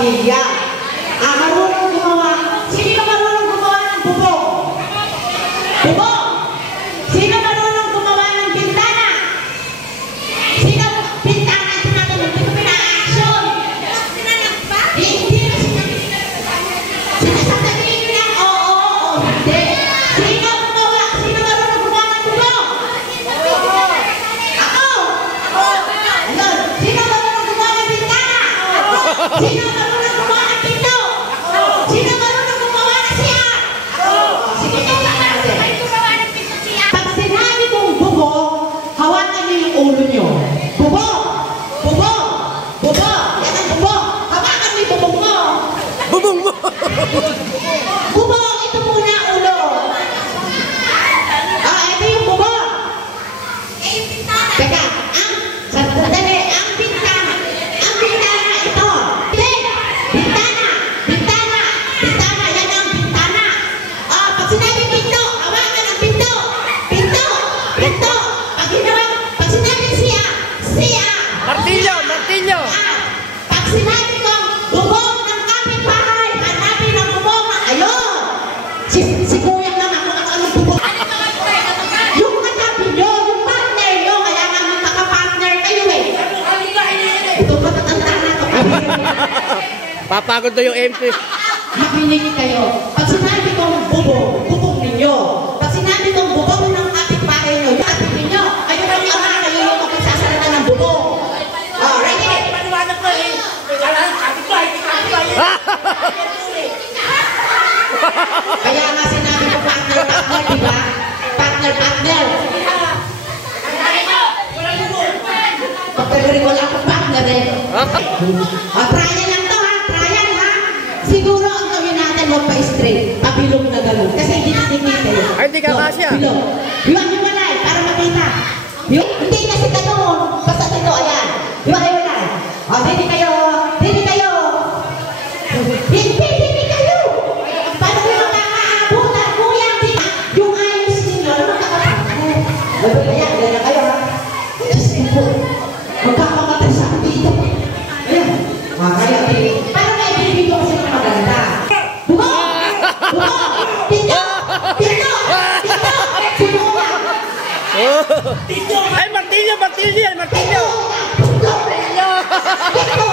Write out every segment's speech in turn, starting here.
pamilya. Marunong gumawa. Sino marunong gumawa ng bubong? Bubong! Sino marunong gumawa ng bintana? Sino bintana ito natin? Hindi ko pina-action. Hindi na sinasasabihin nyo lang, oo, hindi. Sino gumawa? Sino marunong gumawa ng bubong? Ako! Sino marunong gumawa ng bintana? Sino marunong gumawa ng pinto? Sino marunong gumawa ng siya? Sige, tingnan natin. Pag sinabi kong bubong, hawakan niyo yung ulo niyo. Bubong! Bubong! Bubong! Yan ang bubong! Hawakan mo yung bubong mo! Bubong mo! Bubong! Ito muna ang ulo! Ito yung bubong! Teka, sandali, ang bintana ito! Bintana! Bintana! Bintana! Yan ang bintana! Pag sinabi pinto, hawakan ang pinto! Pinto! Pinto! Pag sinabi siya, siya! Martilyo! Martilyo! Pag sinabi kong bubong ng kapitbahay, hanapin ang bubong na ayun! Si kuya lang ako at anong bubong. Yung katabi nyo, yung partner nyo, kaya nga magkaka-partner kayo eh. Ito matatanda na ito. Papagod na yung MP. Makinig kayo. Pag sinabi kong bubong, bubong ninyo. Pag sinabi kong bubong ng kapitbahay nyo, yung kapit ninyo, ayun ang ama, kayo yung magsasalita ng bubong. Ready? Kaya nga sinabi ko partner, di ba? Partner. Pagkagaling wala akong partner eh. Trial lang to ha, trial ha. Siguro ang gawin natin, huwag pa straight. Pabilog na gano'n. Kasi hindi nakikita yun. Ay, hindi ka kasya. Bilog. Hiwa-hiwalay, para makita. Hindi kasi gano'n. Basta dito, ayan. Hiwa-hiwalay. Dini kayo. Dini kayo. Dini kayo. Paano yung makakaabutan? Kuya, yung ayos ninyo, ano makakapagpalit? Ayan, gano'n kayo ha. Just po. Magkakamatay sa akin dito. Ayan. Kaya, parang may ibibig ko kasi mga maganda. Bubong! Bubong! Pinto! Pinto! Pinto! Pinto! Pinto! Ay, martilyo! Martilyo! Martilyo! Pinto! Pinto!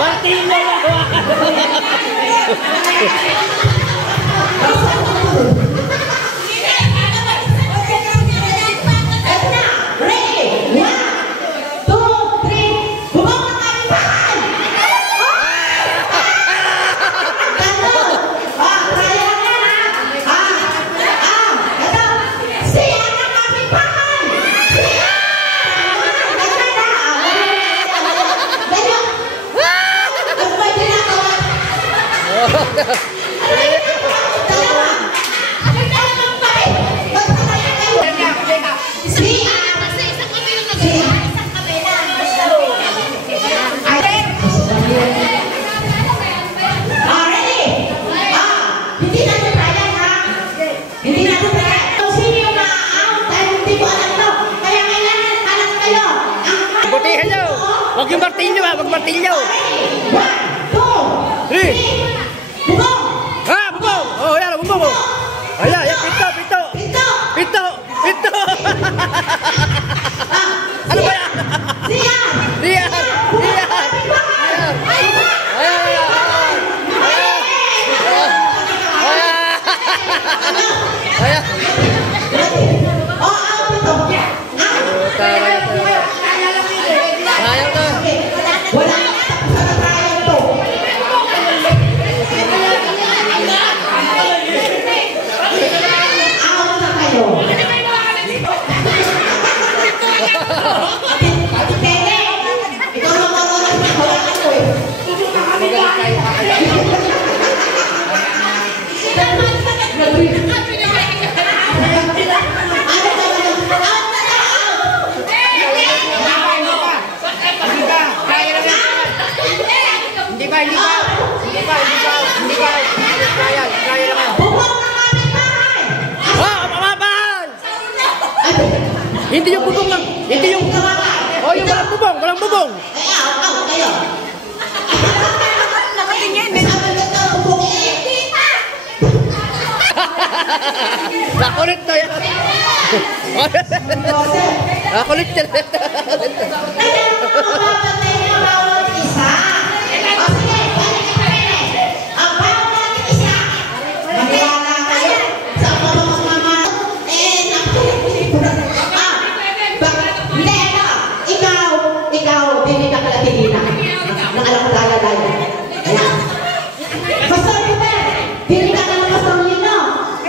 Martilyo! Huwag yung martilyo ha, huwag martilyo. 1, 2, 3. Bubong! Bubong! Oh, yan, bubong mo. Ayan, pinto, pinto. Pinto! Pinto! Pinto! Ano ba yan? Riyan! Riyan! Riyan! Ayan! Wala na sa trial to. Out na kayo. Ate Pele, ikaw na mamulang na hawakan ko eh. Hindi yung bubong lang. Hindi yung... Oh, yung walang bubong. Walang bubong. Nakulit to yan. Nakulit yan. Kaya mapapatay na bawat isa. O sige, balik ka rin eh. Ang bawat isa. Maniwala kayo sa pamamamama. Hindi, ikaw, bibig ka kalatigina. Nang alam mo daya-daya. Ayan. Pastor Ruben, bibig ka ng Pastor Lino.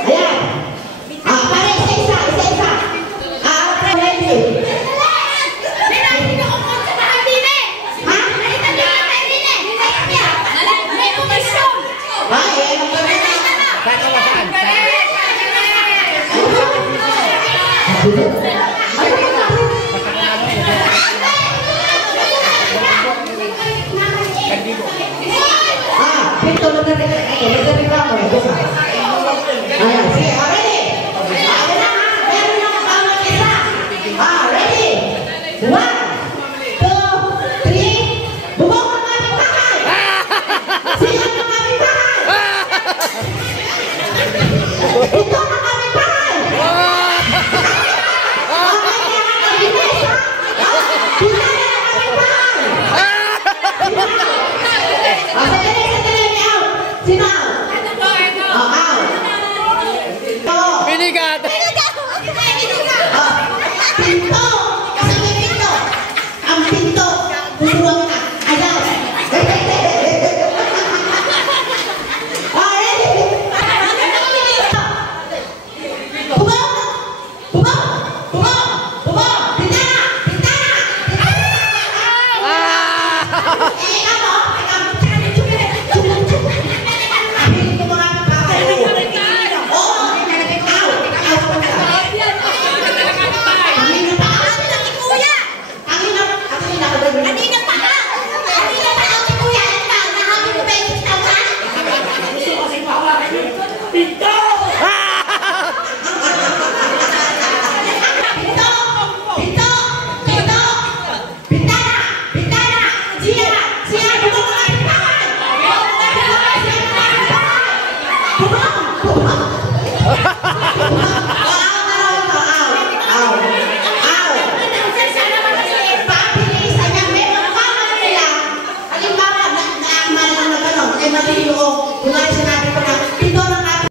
Ayan. Pare, isa-isa. Ready. Pinto na rin. Ito, nagdari ka mo. Ayan, sige,